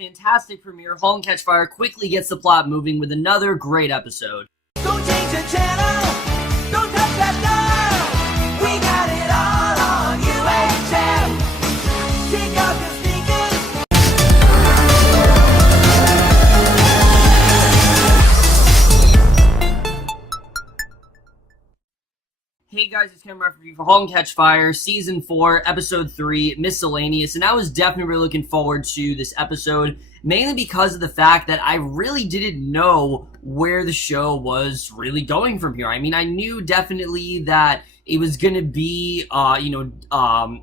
Fantastic premiere. Halt and Catch Fire quickly gets the plot moving with another great episode. Don't change the channel. Don't touch that dial. We got it all on UHF. Take off your sneakers. Hey guys, it's Kerry review for Halt and Catch Fire, Season 4, Episode 3, Miscellaneous, and I was definitely really looking forward to this episode, mainly because of the fact that I really didn't know where the show was really going from here. I mean, I knew definitely that it was going to be, Donna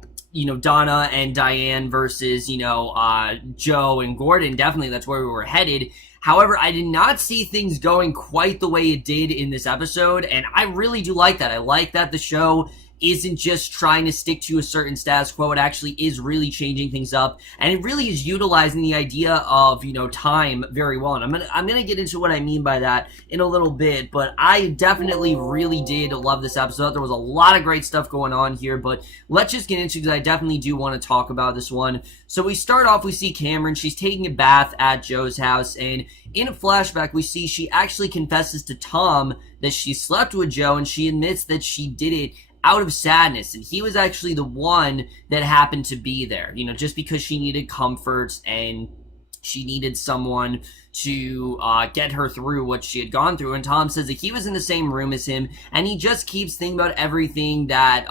and Diane versus, Joe and Gordon. Definitely that's where we were headed. However, I did not see things going quite the way it did in this episode, and I really do like that. I like that the show isn't just trying to stick to a certain status quo. It actually is really changing things up, and it really is utilizing the idea of, time very well. And I'm gonna get into what I mean by that in a little bit, but I definitely really did love this episode. There was a lot of great stuff going on here, but let's just get into it because I definitely do want to talk about this one. So we start off, we see Cameron. She's taking a bath at Joe's house, and in a flashback, we see she actually confesses to Tom that she slept with Joe, and she admits that she did it out of sadness, and he was actually the one that happened to be there, just because she needed comfort and she needed someone to get her through what she had gone through. And Tom says that he was in the same room as him, and he just keeps thinking about everything that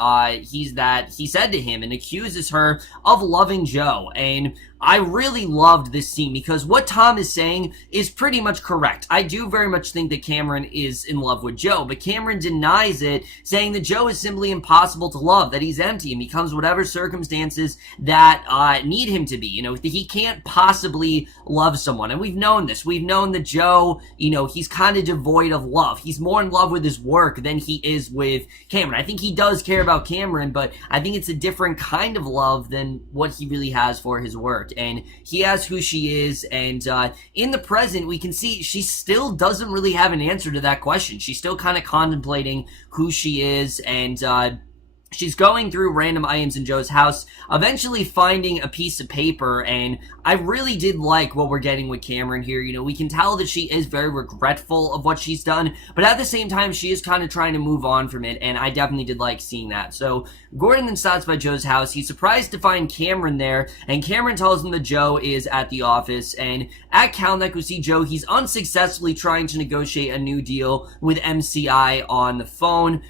he said to him, and accuses her of loving Joe. And I really loved this scene because what Tom is saying is pretty much correct. I do very much think that Cameron is in love with Joe, but Cameron denies it, saying that Joe is simply impossible to love, that he's empty and becomes whatever circumstances that need him to be. He can't possibly love someone, and we've known this. We've known that Joe, he's kind of devoid of love. He's more in love with his work than he is with Cameron. I think he does care about Cameron, but I think it's a different kind of love than what he really has for his work. And he asks who she is, and in the present, we can see she still doesn't really have an answer to that question. She's still kind of contemplating who she is, and she's going through random items in Joe's house, eventually finding a piece of paper, and I really did like what we're getting with Cameron here. We can tell that she is very regretful of what she's done, but at the same time, she is kind of trying to move on from it, and I definitely did like seeing that. So Gordon then stops by Joe's house. He's surprised to find Cameron there, and Cameron tells him that Joe is at the office, and at Calneck, we see Joe. He's unsuccessfully trying to negotiate a new deal with MCI on the phone,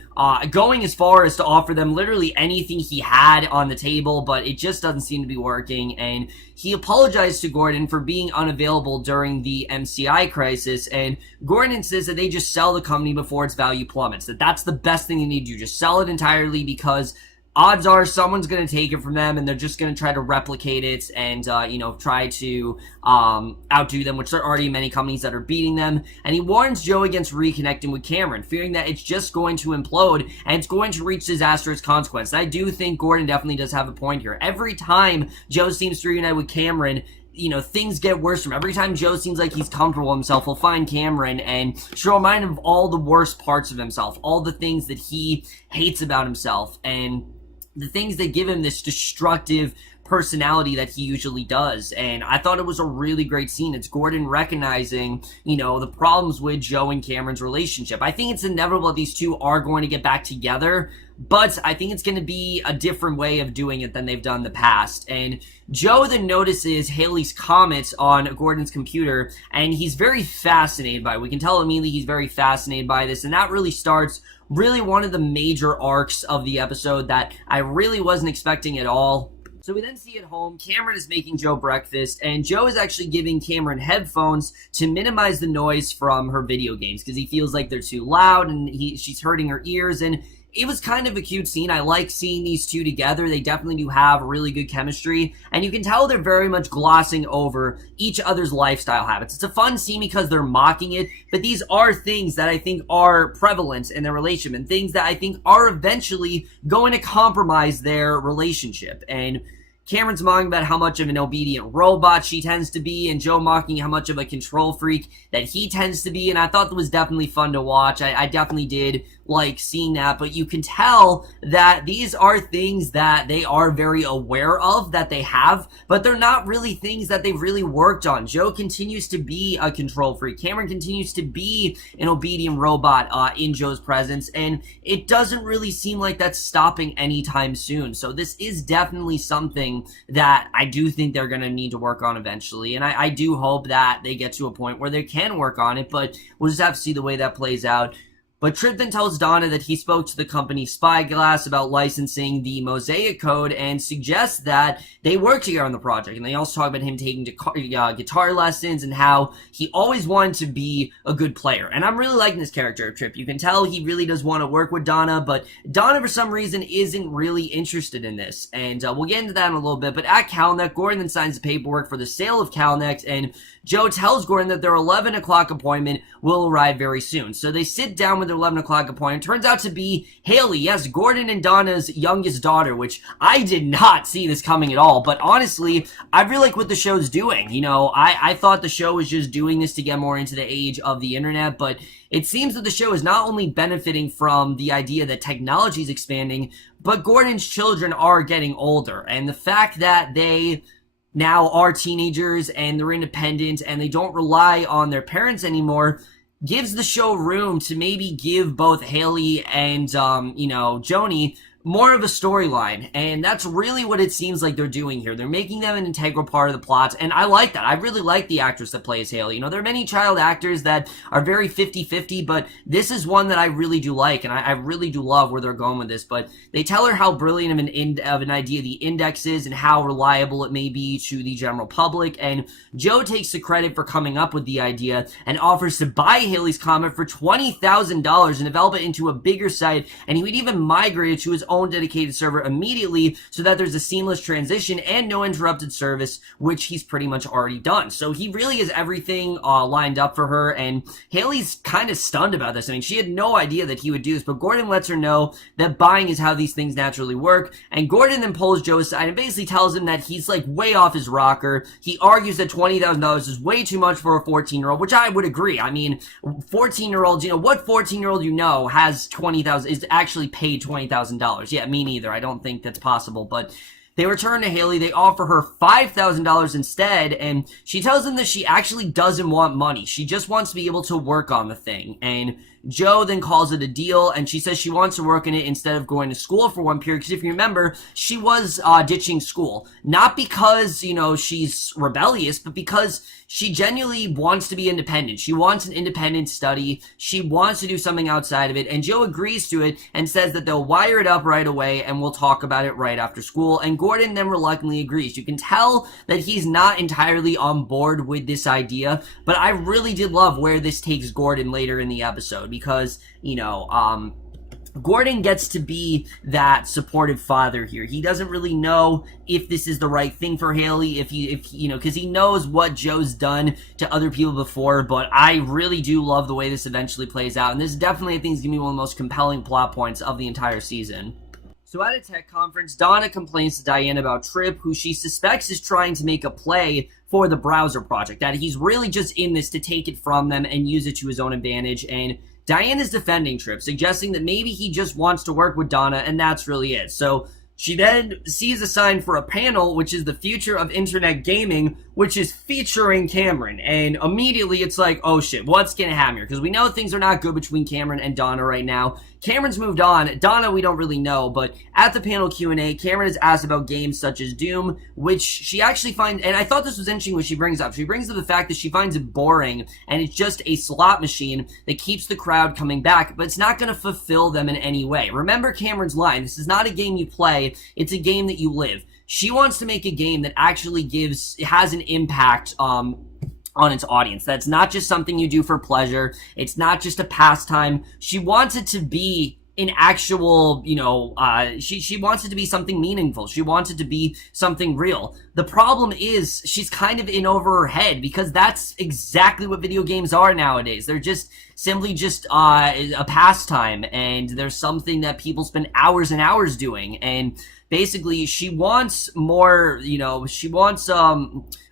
going as far as to offer them literally anything he had on the table, but it just doesn't seem to be working. And he apologized to Gordon for being unavailable during the MCI crisis, and Gordon says that they just sell the company before its value plummets, that's the best thing they need to do. Just sell it entirely, because odds are someone's going to take it from them, and they're just going to try to replicate it and, try to outdo them, which there are already many companies that are beating them. And he warns Joe against reconnecting with Cameron, fearing that it's just going to implode and it's going to reach disastrous consequence. I do think Gordon definitely does have a point here. Every time Joe seems to reunite with Cameron, things get worse for him. Every time Joe seems like he's comfortable with himself, he'll find Cameron and she'll remind him of all the worst parts of himself, all the things that he hates about himself, and the things that give him this destructive personality that he usually does. And I thought it was a really great scene. It's Gordon recognizing, the problems with Joe and Cameron's relationship. I think it's inevitable that these two are going to get back together, but I think it's going to be a different way of doing it than they've done in the past. And Joe then notices Haley's comments on Gordon's computer, and he's very fascinated by it. We can tell immediately he's very fascinated by this, and that really starts one of the major arcs of the episode that I really wasn't expecting at all. So we then see at home, Cameron is making Joe breakfast, and Joe is actually giving Cameron headphones to minimize the noise from her video games, because he feels like they're too loud and she's hurting her ears. And it was kind of a cute scene. I like seeing these two together. They definitely do have really good chemistry, and you can tell they're very much glossing over each other's lifestyle habits. It's a fun scene because they're mocking it, but these are things that I think are prevalent in their relationship, and things that I think are eventually going to compromise their relationship. And Cameron's mocking about how much of an obedient robot she tends to be, and Joe mocking how much of a control freak that he tends to be, and I thought that was definitely fun to watch. I definitely did like seeing that, but you can tell that these are things that they are very aware of that they have, but they're not really things that they've really worked on. Joe continues to be a control freak. Cameron continues to be an obedient robot in Joe's presence, and it doesn't really seem like that's stopping anytime soon. So this is definitely something that I do think they're going to need to work on eventually, and I do hope that they get to a point where they can work on it, but we'll just have to see the way that plays out. But Tripp then tells Donna that he spoke to the company Spyglass about licensing the Mosaic Code and suggests that they work together on the project. And they also talk about him taking guitar lessons and how he always wanted to be a good player. And I'm really liking this character of Tripp. You can tell he really does want to work with Donna, but Donna for some reason isn't really interested in this. And we'll get into that in a little bit. But at Calneck, Gordon then signs the paperwork for the sale of Calneck, and Joe tells Gordon that their 11 o'clock appointment will arrive very soon. So they sit down with their 11 o'clock appointment. Turns out to be Haley, yes, Gordon and Donna's youngest daughter, which I did not see this coming at all. But honestly, I really like what the show's doing. You know, I thought the show was just doing this to get more into the age of the internet, but it seems that the show is not only benefiting from the idea that technology is expanding, but Gordon's children are getting older. And the fact that they now are teenagers and they're independent and they don't rely on their parents anymore gives the show room to maybe give both Haley and, Joni more of a storyline, and that's really what it seems like they're doing here. They're making them an integral part of the plot, and I like that. I really like the actress that plays Haley. You know, there are many child actors that are very 50-50, but this is one that I really do like, and I really do love where they're going with this. But they tell her how brilliant of an idea the index is and how reliable it may be to the general public, and Joe takes the credit for coming up with the idea and offers to buy Haley's comet for $20,000 and develop it into a bigger site, and he would even migrate it to his own dedicated server immediately so that there's a seamless transition and no interrupted service, which he's pretty much already done. So he really has everything lined up for her, and Haley's kind of stunned about this. I mean, she had no idea that he would do this, but Gordon lets her know that buying is how these things naturally work, and Gordon then pulls Joe aside and basically tells him that he's like way off his rocker. He argues that $20,000 is way too much for a 14-year-old, which I would agree. I mean, 14-year-olds, you know, what 14-year-old you know has is actually paid $20,000? Yeah, me neither. I don't think that's possible, but they return to Haley. They offer her $5,000 instead, and she tells them that she actually doesn't want money. She just wants to be able to work on the thing, and Joe then calls it a deal, and she says she wants to work in it instead of going to school for one period, because if you remember, she was ditching school. Not because, you know, she's rebellious, but because she genuinely wants to be independent. She wants an independent study. She wants to do something outside of it, and Joe agrees to it and says that they'll wire it up right away, and we'll talk about it right after school, and Gordon then reluctantly agrees. You can tell that he's not entirely on board with this idea, but I really did love where this takes Gordon later in the episode, because, you know, Gordon gets to be that supportive father here. He doesn't really know if this is the right thing for Haley, if you know, because he knows what Joe's done to other people before, but I really do love the way this eventually plays out, and this definitely, I think, is going to be one of the most compelling plot points of the entire season. So at a tech conference, Donna complains to Diane about Tripp, who she suspects is trying to make a play for the browser project, that he's really just in this to take it from them and use it to his own advantage, and Diane is defending Tripp, suggesting that maybe he just wants to work with Donna, and that's really it. So she then sees a sign for a panel, which is the future of internet gaming, which is featuring Cameron. And immediately it's like, oh shit, what's gonna happen here? Because we know things are not good between Cameron and Donna right now. Cameron's moved on. Donna, we don't really know, but at the panel Q&A, Cameron is asked about games such as Doom, which she actually finds, and I thought this was interesting what she brings up. She brings up the fact that she finds it boring, and it's just a slot machine that keeps the crowd coming back, but it's not going to fulfill them in any way. Remember Cameron's line, this is not a game you play, it's a game that you live. She wants to make a game that actually has an impact, on its audience. That's not just something you do for pleasure. It's not just a pastime. She wants it to be an actual, you know, she wants it to be something meaningful. She wants it to be something real. The problem is she's kind of in over her head, because that's exactly what video games are nowadays. They're just simply just a pastime, and there's something that people spend hours and hours doing, and basically she wants more, she wants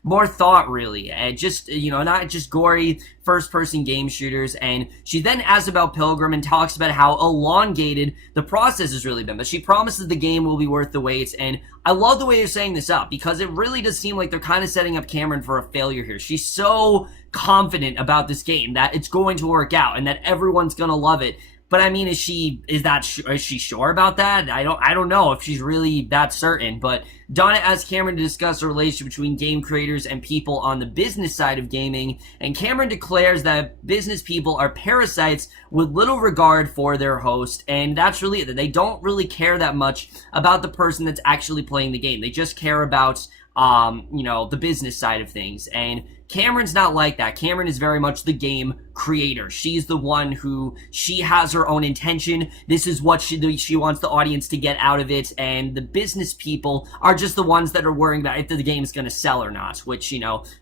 more thought, really, and just, not just gory first-person game shooters. And she then asks about Pilgrim and talks about how elongated the process has really been, but she promises the game will be worth the wait. And I love the way they're saying this up, because it really does seem like they're kind of setting up Cameron for a failure here. She's so confident about this game that it's going to work out and that everyone's gonna love it. But I mean, is she sure about that? I don't know if she's really that certain. But Donna asks Cameron to discuss the relationship between game creators and people on the business side of gaming, and Cameron declares that business people are parasites with little regard for their host, and that's really it. They don't really care that much about the person that's actually playing the game. They just care about the business side of things. And Cameron's not like that. Cameron is very much the game creator. She's the one who, she has her own intention. This is what she wants the audience to get out of it, and the business people are just the ones that are worrying about if the game's gonna sell or not, which,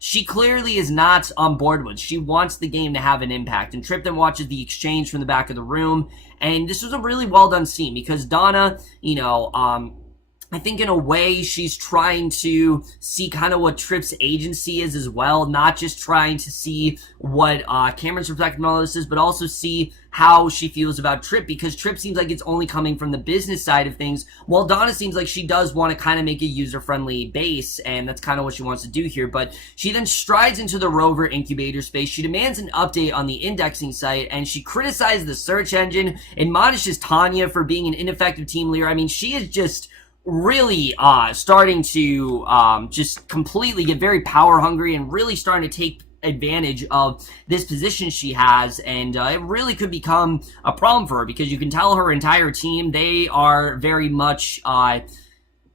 she clearly is not on board with. She wants the game to have an impact. And Trip then watches the exchange from the back of the room, and this was a really well done scene, because Donna, I think in a way she's trying to see kind of what Tripp's agency is as well, not just trying to see what Cameron's perspective on all this is, but also see how she feels about Tripp, because Tripp seems like it's only coming from the business side of things, while Donna seems like she does want to kind of make a user-friendly base, and that's kind of what she wants to do here. But she then strides into the rover incubator space. She demands an update on the indexing site, and she criticizes the search engine, admonishes Tanya for being an ineffective team leader. I mean, she is just really starting to just completely get very power hungry and really starting to take advantage of this position she has, and it really could become a problem for her, because you can tell her entire team, they are very much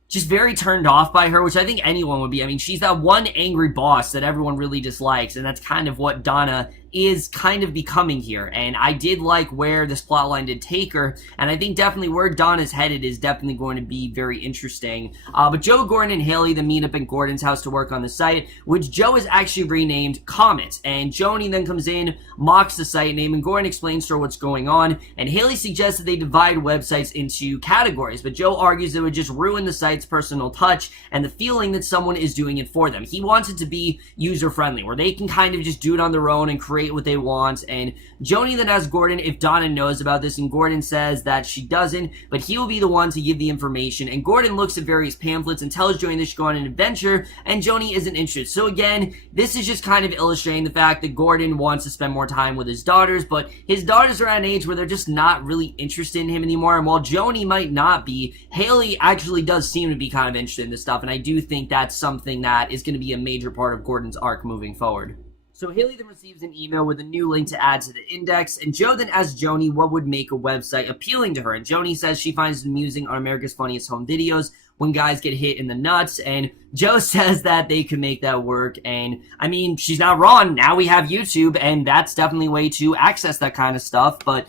just very turned off by her, which I think anyone would be. I mean, she's that one angry boss that everyone really dislikes, and that's kind of what Donna is kind of becoming here. And I did like where this plotline did take her, and I think definitely where Donna's headed is definitely going to be very interesting. But Joe, Gordon, and Haley then meet up in Gordon's house to work on the site, which Joe has actually renamed Comet. And Joni then comes in, mocks the site name, and Gordon explains to her what's going on, and Haley suggests that they divide websites into categories, but Joe argues it would just ruin the site's personal touch and the feeling that someone is doing it for them. He wants it to be user-friendly, where they can kind of just do it on their own and create what they want. And Joni then asks Gordon if Donna knows about this, and Gordon says that she doesn't, but he will be the one to give the information. And Gordon looks at various pamphlets and tells Joni they should go on an adventure, and Joni isn't interested. So again, this is just kind of illustrating the fact that Gordon wants to spend more time with his daughters, but his daughters are at an age where they're just not really interested in him anymore. And while Joni might not be, Haley actually does seem to be kind of interested in this stuff, and I do think that's something that is going to be a major part of Gordon's arc moving forward. So Haley then receives an email with a new link to add to the index, and Joe then asks Joni what would make a website appealing to her, and Joni says she finds it amusing on America's Funniest Home Videos when guys get hit in the nuts, and Joe says that they could make that work. And I mean, she's not wrong. Now we have YouTube, and that's definitely a way to access that kind of stuff. But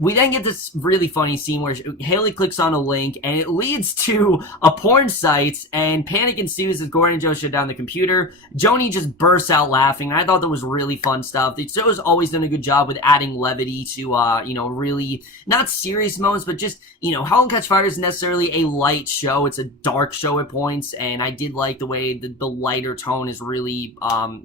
we then get this really funny scene where Haley clicks on a link, and it leads to a porn site, and panic ensues as Gordon and Joe shut down the computer. Joni just bursts out laughing, and I thought that was really fun stuff. The show's always done a good job with adding levity to, really not serious moments, but just, Halt and Catch Fire isn't necessarily a light show. It's a dark show at points, and I did like the way the lighter tone is really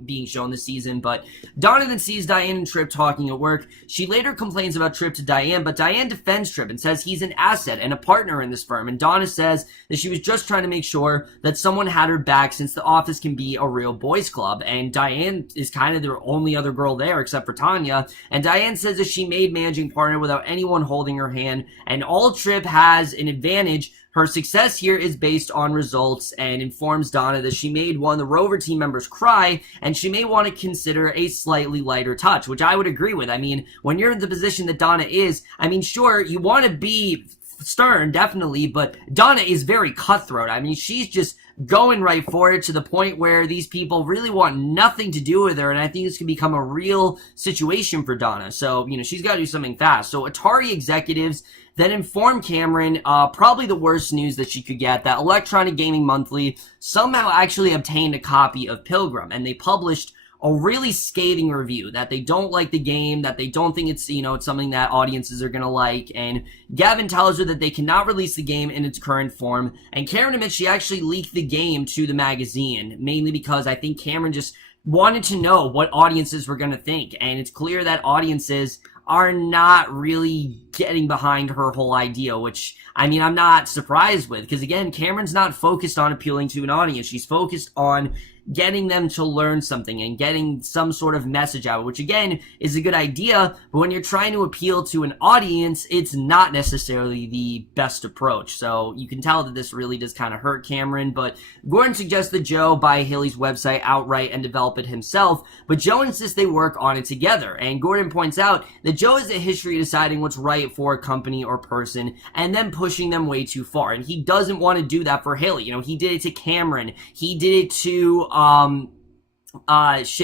being shown this season. But Donna then sees Diane and Tripp talking at work. She later complains about Tripp to Diane, but Diane defends Tripp and says he's an asset and a partner in this firm, and Donna says that she was just trying to make sure that someone had her back, since the office can be a real boys club, and Diane is kind of the only other girl there except for Tanya, and Diane says that she made managing partner without anyone holding her hand, and all Tripp has an advantage. Her success here is based on results, and informs Donna that she made one of the Rover team members cry, and she may want to consider a slightly lighter touch, which I would agree with. I mean, when you're in the position that Donna is, I mean, sure, you want to be stern, definitely, but Donna is very cutthroat. I mean, she's just going right for it to the point where these people really want nothing to do with her, and I think this could become a real situation for Donna. So, she's got to do something fast. So Atari executives then informed Cameron, probably the worst news that she could get, that Electronic Gaming Monthly somehow actually obtained a copy of Pilgrim, and they published a really scathing review, that they don't like the game, that they don't think it's, it's something that audiences are gonna like, and Gavin tells her that they cannot release the game in its current form, and Cameron admits she actually leaked the game to the magazine, mainly because I think Cameron just wanted to know what audiences were gonna think, and it's clear that audiences are not really getting behind her whole idea, which, I mean, I'm not surprised with, because again, Cameron's not focused on appealing to an audience. She's focused on getting them to learn something and getting some sort of message out, which again is a good idea, but when you're trying to appeal to an audience, it's not necessarily the best approach. So you can tell that this really does kind of hurt Cameron, but Gordon suggests that Joe buy Haley's website outright and develop it himself, but Joe insists they work on it together, and Gordon points out that Joe has a history of deciding what's right for a company or person and then pushing them way too far, and he doesn't want to do that for Haley. He did it to Cameron, he did it to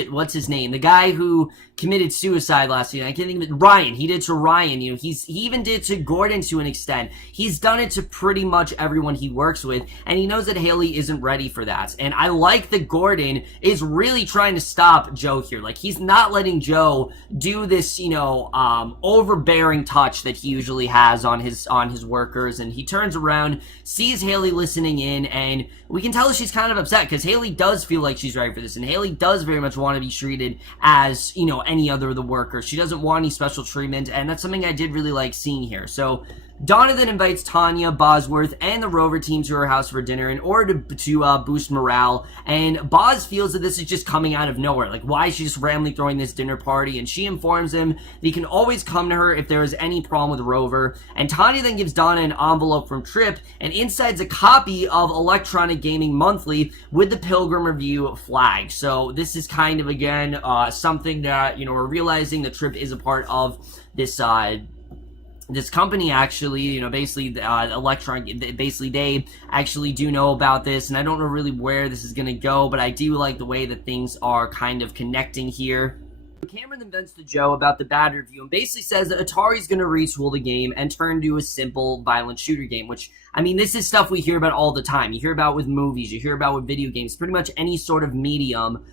what's his name? The guy who committed suicide last year. I can't think of it. Ryan. He did it to Ryan. He even did it to Gordon to an extent. He's done it to pretty much everyone he works with, and he knows that Haley isn't ready for that. And I like that Gordon is really trying to stop Joe here. Like, he's not letting Joe do this, overbearing touch that he usually has on his workers, and he turns around, sees Haley listening in, and we can tell she's kind of upset because Haley does feel like she's ready for this, and Haley does very much want to be treated as, any other of the workers. She doesn't want any special treatment, and that's something I did really like seeing here. So Donna then invites Tanya, Bosworth, and the Rover team to her house for dinner in order to boost morale, and Boz feels that this is just coming out of nowhere. Like, why is she just randomly throwing this dinner party? And she informs him that he can always come to her if there is any problem with Rover, and Tanya then gives Donna an envelope from Tripp, and inside's a copy of Electronic Gaming Monthly with the Pilgrim Review flag. So this is kind of, again, something that, we're realizing that Tripp is a part of this company, actually, basically, basically they actually do know about this, and I don't know really where this is going to go, but I do like the way that things are kind of connecting here. Cameron then vents to Joe about the bad review and basically says that Atari's going to retool the game and turn to a simple, violent shooter game, which, I mean, this is stuff we hear about all the time. You hear about with movies, you hear about with video games, pretty much any sort of medium.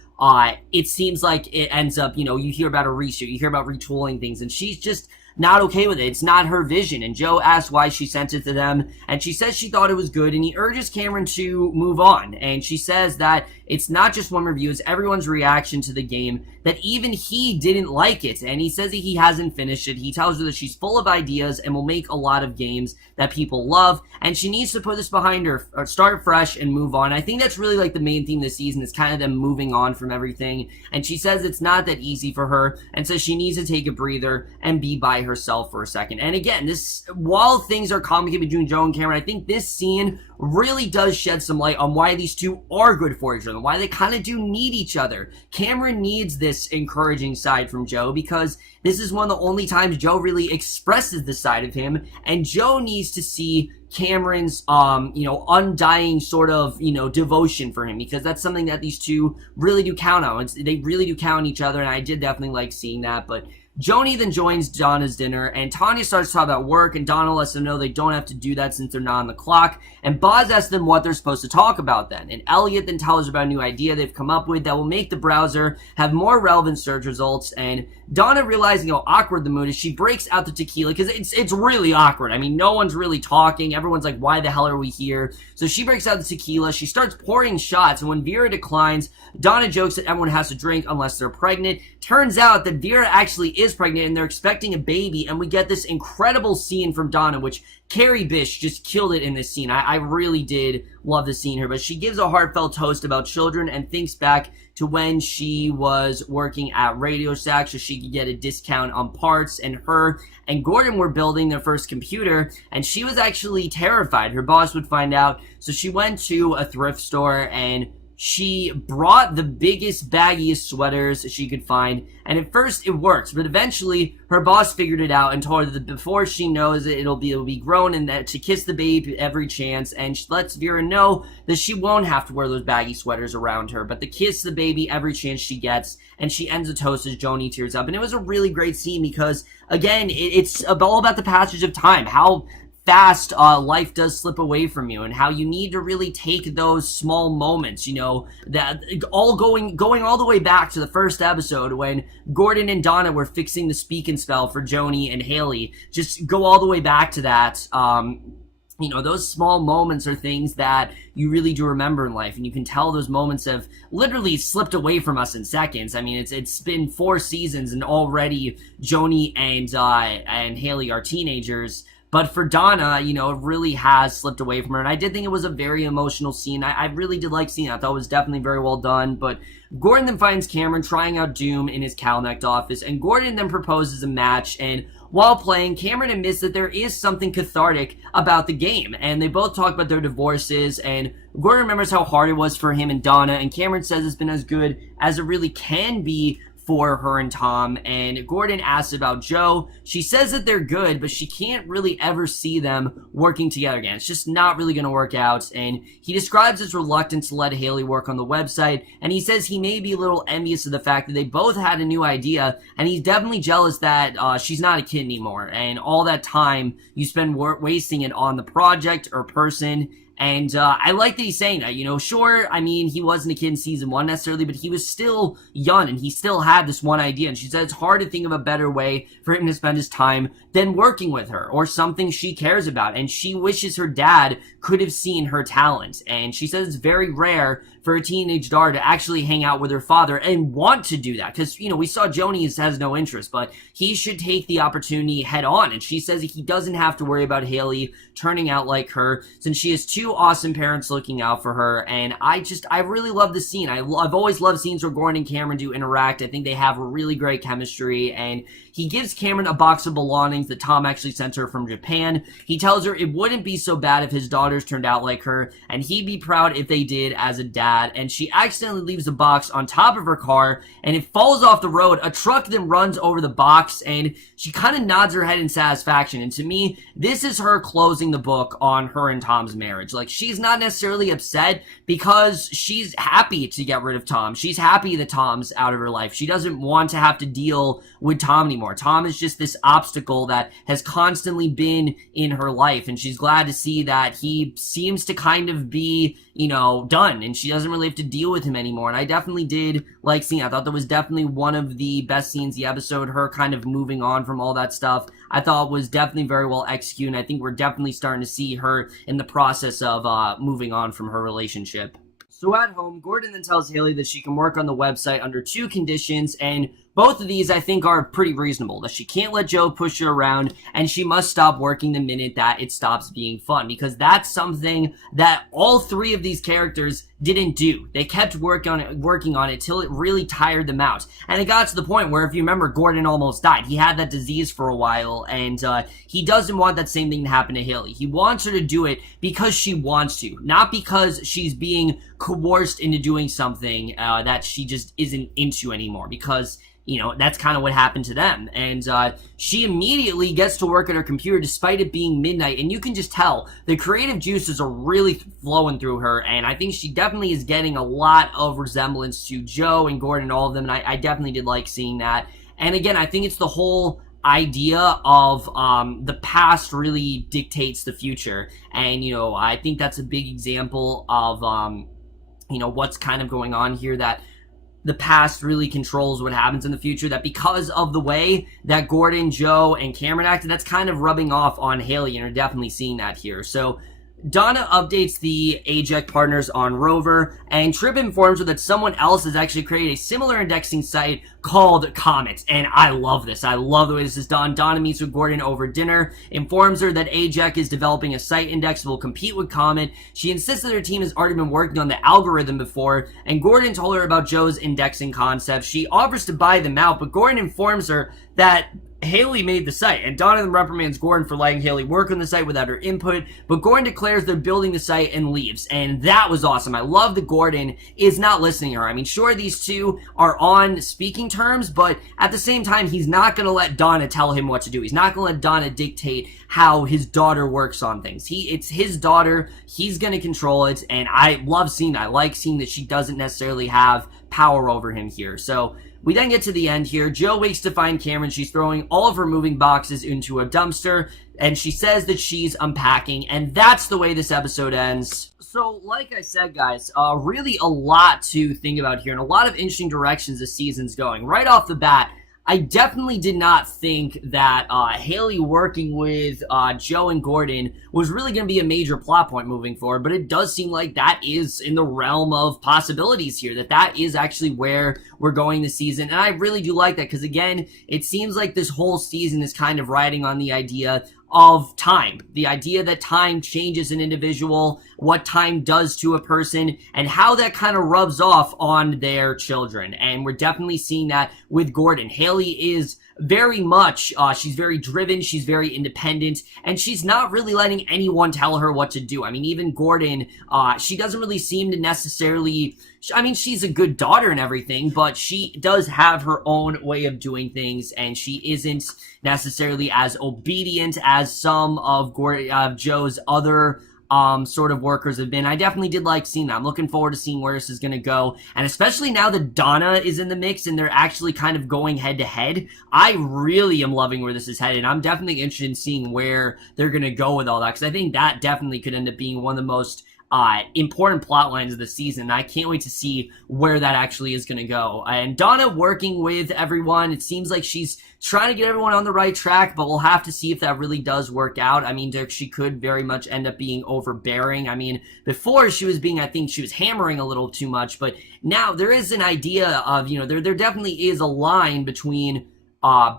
It seems like it ends up, you hear about a reshoot, you hear about retooling things, and she's just not okay with it. It's not her vision. And Joe asks why she sent it to them, and she says she thought it was good, and he urges Cameron to move on. And she says that it's not just one review, it's everyone's reaction to the game, that even he didn't like it, and he says that he hasn't finished it. He tells her that she's full of ideas and will make a lot of games that people love, and she needs to put this behind her, or start fresh and move on. I think that's really like the main theme this season, is kind of them moving on from everything, and she says it's not that easy for her, and says she needs to take a breather and be by herself for a second. And again, while things are complicated between Joe and Cameron, I think this scene really does shed some light on why these two are good for each other, why they kind of do need each other. Cameron needs this encouraging side from Joe because this is one of the only times Joe really expresses this side of him, and Joe needs to see Cameron's, undying sort of, devotion for him, because that's something that these two really do count on. They really do count on each other, and I did definitely like seeing that. But Joni then joins Donna's dinner, and Tanya starts to talk about work, and Donna lets them know they don't have to do that since they're not on the clock, and Boz asks them what they're supposed to talk about then, and Elliot then tells her about a new idea they've come up with that will make the browser have more relevant search results, and Donna, realizing how awkward the mood is, she breaks out the tequila, because it's really awkward. I mean, no one's really talking, everyone's like, why the hell are we here? So she breaks out the tequila, she starts pouring shots, and when Vera declines, Donna jokes that everyone has to drink unless they're pregnant. Turns out that Vera actually is pregnant and they're expecting a baby, and we get this incredible scene from Donna, which Kerry Bische just killed it in this scene. I really did love the scene here, but she gives a heartfelt toast about children and thinks back to when she was working at Radio Shack so she could get a discount on parts, and her and Gordon were building their first computer, and she was actually terrified her boss would find out, so she went to a thrift store and she brought the biggest, baggiest sweaters she could find, and at first it worked, but eventually her boss figured it out and told her that before she knows it, it'll be grown, and that to kiss the baby every chance, and she lets Vera know that she won't have to wear those baggy sweaters around her, but to kiss the baby every chance she gets, and she ends the toast as Joni tears up. And it was a really great scene because, again, it's all about the passage of time, how fast life does slip away from you, and how you need to really take those small moments, that all going all the way back to the first episode when Gordon and Donna were fixing the speak and spell for Joni and Haley. Just go all the way back to that. Those small moments are things that you really do remember in life, and you can tell those moments have literally slipped away from us in seconds. I mean, it's been 4 seasons, and already Joni and Haley are teenagers. But for Donna, it really has slipped away from her. And I did think it was a very emotional scene. I really did like seeing it. I thought it was definitely very well done. But Gordon then finds Cameron trying out Doom in his Calnecht office. And Gordon then proposes a match. And while playing, Cameron admits that there is something cathartic about the game. And they both talk about their divorces. And Gordon remembers how hard it was for him and Donna. And Cameron says it's been as good as it really can be for her and Tom. And Gordon asks about Joe. She says that they're good, but she can't really ever see them working together again. It's just not really going to work out. And he describes his reluctance to let Haley work on the website, and he says he may be a little envious of the fact that they both had a new idea, and he's definitely jealous that she's not a kid anymore, and all that time you spend wasting it on the project or person. And I like that he's saying that, sure, I mean, he wasn't a kid in season 1 necessarily, but he was still young, and he still had this one idea. And she said it's hard to think of a better way for him to spend his time than working with her, or something she cares about. And she wishes her dad could have seen her talent. And she says it's very rare for a teenage daughter to actually hang out with her father and want to do that. Because, we saw Joni has no interest, but he should take the opportunity head on. And she says he doesn't have to worry about Haley turning out like her, since she has 2 awesome parents looking out for her. And I really love the scene. I've always loved scenes where Gordon and Cameron do interact. I think they have a really great chemistry. And he gives Cameron a box of belongings that Tom actually sent her from Japan. He tells her it wouldn't be so bad if his daughters turned out like her, and he'd be proud if they did as a dad. And she accidentally leaves the box on top of her car, and it falls off the road. A truck then runs over the box, and she kind of nods her head in satisfaction. And to me, this is her closing the book on her and Tom's marriage. Like, she's not necessarily upset because she's happy to get rid of Tom. She's happy that Tom's out of her life. She doesn't want to have to deal with Tom anymore. Tom is just this obstacle that has constantly been in her life, and she's glad to see that he seems to kind of be, done, and she doesn't really have to deal with him anymore. And I definitely did like seeing it. I thought that was definitely one of the best scenes of the episode, her kind of moving on from all that stuff. I thought was definitely very well executed, and I think we're definitely starting to see her in the process of moving on from her relationship. So at home, Gordon then tells Haley that she can work on the website under 2 conditions, and both of these I think are pretty reasonable. That she can't let Joe push her around, and she must stop working the minute that it stops being fun, because that's something that all 3 of these characters didn't do. They kept working on it till it really tired them out. And it got to the point where, if you remember, Gordon almost died. He had that disease for a while, and he doesn't want that same thing to happen to Haley. He wants her to do it because she wants to, not because she's being coerced into doing something that she just isn't into anymore, because that's kind of what happened to them. And she immediately gets to work at her computer despite it being midnight, and you can just tell the creative juices are really flowing through her, and I think she definitely is getting a lot of resemblance to Joe and Gordon and all of them, and I definitely did like seeing that. And again, I think it's the whole idea of the past really dictates the future, and I think that's a big example of what's kind of going on here, that the past really controls what happens in the future, that because of the way that Gordon, Joe, and Cameron acted, that's kind of rubbing off on Haley, and we're definitely seeing that here. So Donna updates the AJEC partners on Rover, and Tripp informs her that someone else has actually created a similar indexing site called Comet, and I love this. I love the way this is done. Donna meets with Gordon over dinner, informs her that AJEC is developing a site index that will compete with Comet. She insists that her team has already been working on the algorithm before, and Gordon told her about Joe's indexing concept. She offers to buy them out, but Gordon informs her that Haley made the site, and Donna then reprimands Gordon for letting Haley work on the site without her input, but Gordon declares they're building the site and leaves, and that was awesome. I love that Gordon is not listening to her. I mean, sure, these two are on speaking terms, but at the same time, he's not going to let Donna tell him what to do. He's not going to let Donna dictate how his daughter works on things. It's his daughter, he's going to control it, and I love seeing that. I like seeing that she doesn't necessarily have power over him here. So we then get to the end here. Jo wakes to find Cameron. She's throwing all of her moving boxes into a dumpster, and she says that she's unpacking, and that's the way this episode ends. So, like I said, guys, really a lot to think about here, and a lot of interesting directions this season's going. Right off the bat, I definitely did not think that Haley working with Jo and Gordon was really going to be a major plot point moving forward, but it does seem like that is in the realm of possibilities here, that is actually where we're going this season, and I really do like that, because again, it seems like this whole season is kind of riding on the idea of time, the idea that time changes an individual, what time does to a person, and how that kind of rubs off on their children. And we're definitely seeing that with Gordon. Haley is very much, she's very driven, she's very independent, and she's not really letting anyone tell her what to do. I mean, even Gordon, she doesn't really seem to necessarily, I mean, she's a good daughter and everything, but she does have her own way of doing things, and she isn't necessarily as obedient as some of Jo's other sort of workers have been. I definitely did like seeing that. I'm looking forward to seeing where this is going to go, and especially now that Donna is in the mix and they're actually kind of going head to head, I really am loving where this is headed. I'm definitely interested in seeing where they're going to go with all that, because I think that definitely could end up being one of the most important plot lines of the season. I can't wait to see where that actually is going to go. And Donna working with everyone, it seems like she's trying to get everyone on the right track, but we'll have to see if that really does work out. I mean, she could very much end up being overbearing. I mean, before she was being, I think she was hammering a little too much, but now there is an idea of, you know, there definitely is a line between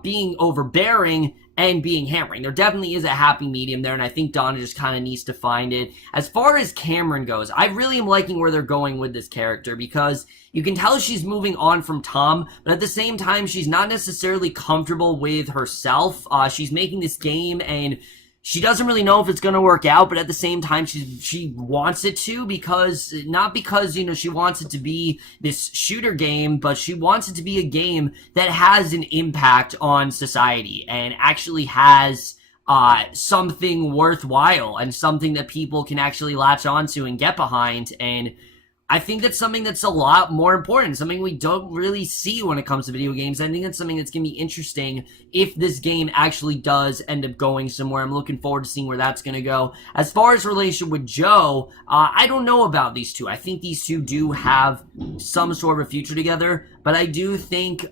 being overbearing and being hammering. There definitely is a happy medium there, and I think Donna just kind of needs to find it. As far as Cameron goes, I really am liking where they're going with this character, because you can tell she's moving on from Tom, but at the same time, she's not necessarily comfortable with herself. She's making this game, and she doesn't really know if it's going to work out, but at the same time, she wants it to, because, not because, you know, she wants it to be this shooter game, but she wants it to be a game that has an impact on society and actually has something worthwhile and something that people can actually latch onto and get behind. And I think that's something that's a lot more important, something we don't really see when it comes to video games. I think that's something that's going to be interesting if this game actually does end up going somewhere. I'm looking forward to seeing where that's going to go. As far as relationship with Jo, I don't know about these two. I think these two do have some sort of a future together, but I do think, you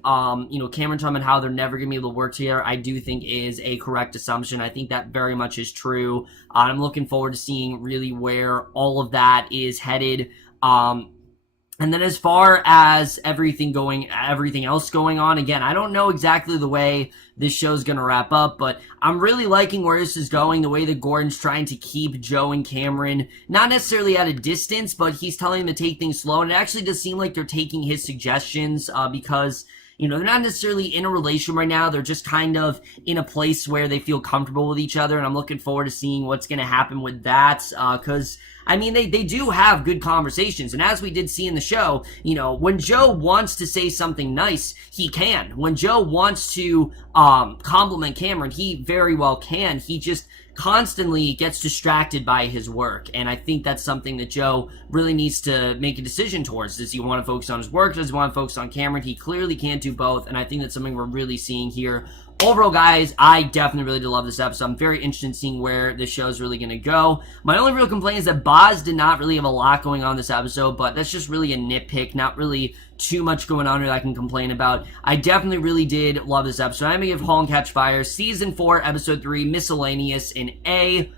know, Cameron talking about how they're never going to be able to work together, I do think is a correct assumption. I think that very much is true. I'm looking forward to seeing really where all of that is headed. And then as far as everything else going on, again, I don't know exactly the way this show's going to wrap up, but I'm really liking where this is going, the way that Gordon's trying to keep Jo and Cameron, not necessarily at a distance, but he's telling them to take things slow, and it actually does seem like they're taking his suggestions, because, you know, they're not necessarily in a relationship right now. They're just kind of in a place where they feel comfortable with each other, and I'm looking forward to seeing what's going to happen with that, because I mean, they do have good conversations, and as we did see in the show, you know, when Jo wants to say something nice, he can. When Jo wants to compliment Cameron, he very well can. He just constantly gets distracted by his work, and I think that's something that Jo really needs to make a decision towards. Does he want to focus on his work? Does he want to focus on Cameron? He clearly can't do both, and I think that's something we're really seeing here. Overall, guys, I definitely really did love this episode. I'm very interested in seeing where this show is really going to go. My only real complaint is that Boz did not really have a lot going on this episode, but that's just really a nitpick, not really too much going on here that I can complain about. I definitely really did love this episode. I'm going to give Halt and Catch Fire Season 4, Episode 3, Miscellaneous, an A-.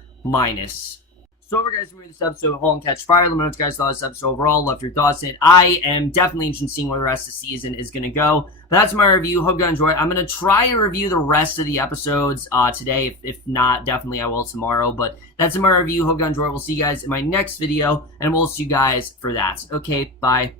So over, guys, for this episode of Halt and Catch Fire. Let me know what you guys thought of this episode overall. Love your thoughts in it. I am definitely interested in seeing where the rest of the season is going to go. But that's my review. Hope you enjoyed it. I'm going to try to review the rest of the episodes today. If not, definitely I will tomorrow. But that's my review. Hope you enjoyed it. We'll see you guys in my next video, and we'll see you guys for that. Okay, bye.